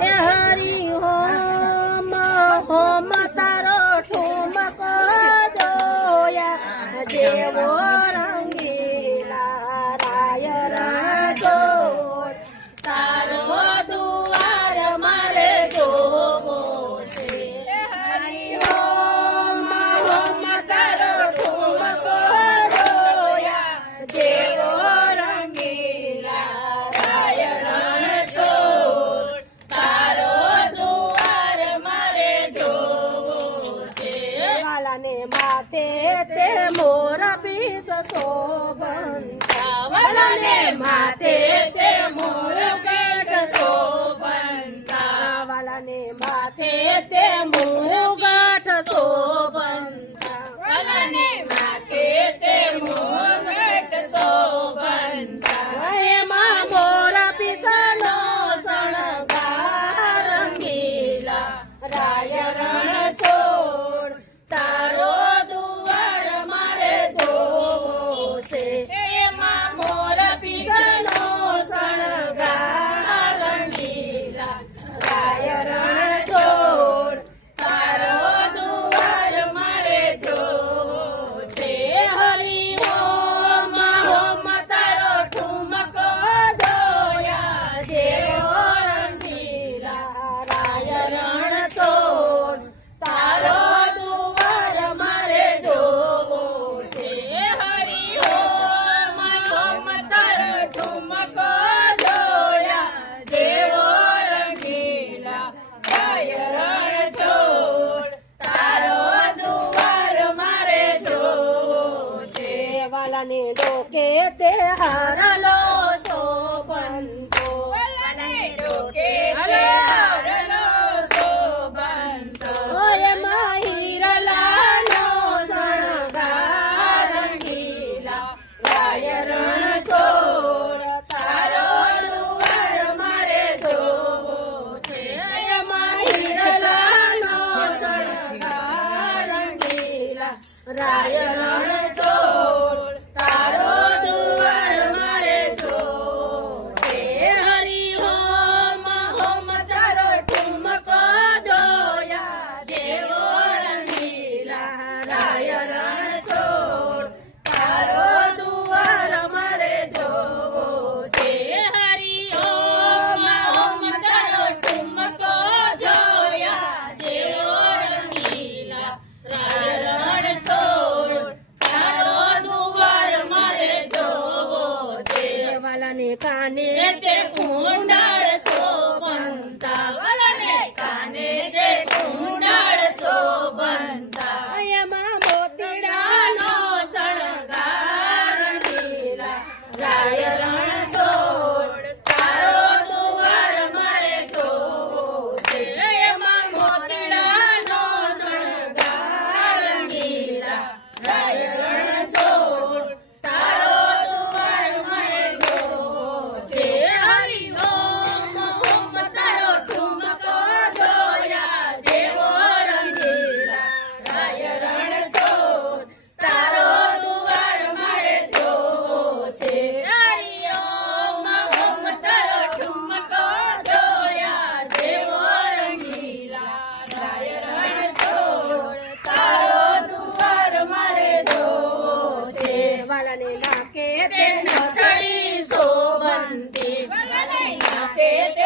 એ હરી home home તારો ઠુમક જોયા જેવો રંગીલા રાય રણછોડ તારો દુવાર મારે જોવો છે હરી હોમ હોમ તારો ઠુમક જોયા જેવો રંગીલા રાય રણછોડ તારો દુવાર મારે જોવો છે વાલાને માથે તે મોર પીસ શોભંતા વાલાને માથે તે મોર પીસ શોભંતા વાલાને માથે તે મોર ગાંઠ શોભંતા વાલાને માથે તે મોર ગાંઠ શોભંતા એમાં મોર પીસનો શણગાર રંગીલા રાય રણછોડ તારો દુવાર મારે જોવો છે એમાં મોર પીસનો શણગાર રંગીલા રાય રણછોડ તારો દુવાર મારે જોવો છે હરી હોમ હોમ તારો ઠુમક જોયા જેવો રંગીલા રાય રણછોડ તારો દુવાર મારે જોવો છે હરી હોમ હોમ તારો ઠુમક જોયા જેવો રંગીલા રાય રણછોડ તારો દુવાર મારે જોવો છે વાલાને ડોકે તે હારલો શોભંતો વાલાને ડોકે તે હારલો શોભંતો એમાં હીરલાનો શણગાર રંગીલા રાય રણછોડ તારો દુવાર મારે જોવો છે એમાં હીરલાનો શણગાર રંગીલા રાય રણછોડ તારો દુવાર મારે જોવો છે હરી હોમ હોમ તારો ઠુમક જોયા જેવો રંગીલા રાય રણછોડ તારો દુવાર મારે જોવો છે હરી હોમ હોમ તારો ઠુમક જોયા જેવો રંગીલા રાય રણછોડ તારો દુવાર મારે જોવો છે વાલાને કાને તે કુંડાળ શોભંતા વાલાને કાને તે કુંડાળ શોભંતા એમાં મોતીડાનો શણગાર રંગીલા રાય રણછોડ તારો દુવાર મારે જોવો છે એમાં મોતીડાનો શણગાર રંગીલા રાય રણછોડ તારો દુવાર મારે જોવો છે હરી હોમ હોમ તારો ઠુમક જોયા જેવો રંગીલા રાય રણછોડ તારો દુવાર મારે જોવો છે હરી હોમ હોમ તારો ઠુમક જોયા જેવો રંગીલા રાય રણછોડ તારો દુવાર મારે જોવો છે વાલાને નાકે તે નથડી શોભંતી વાલાને નાકે તે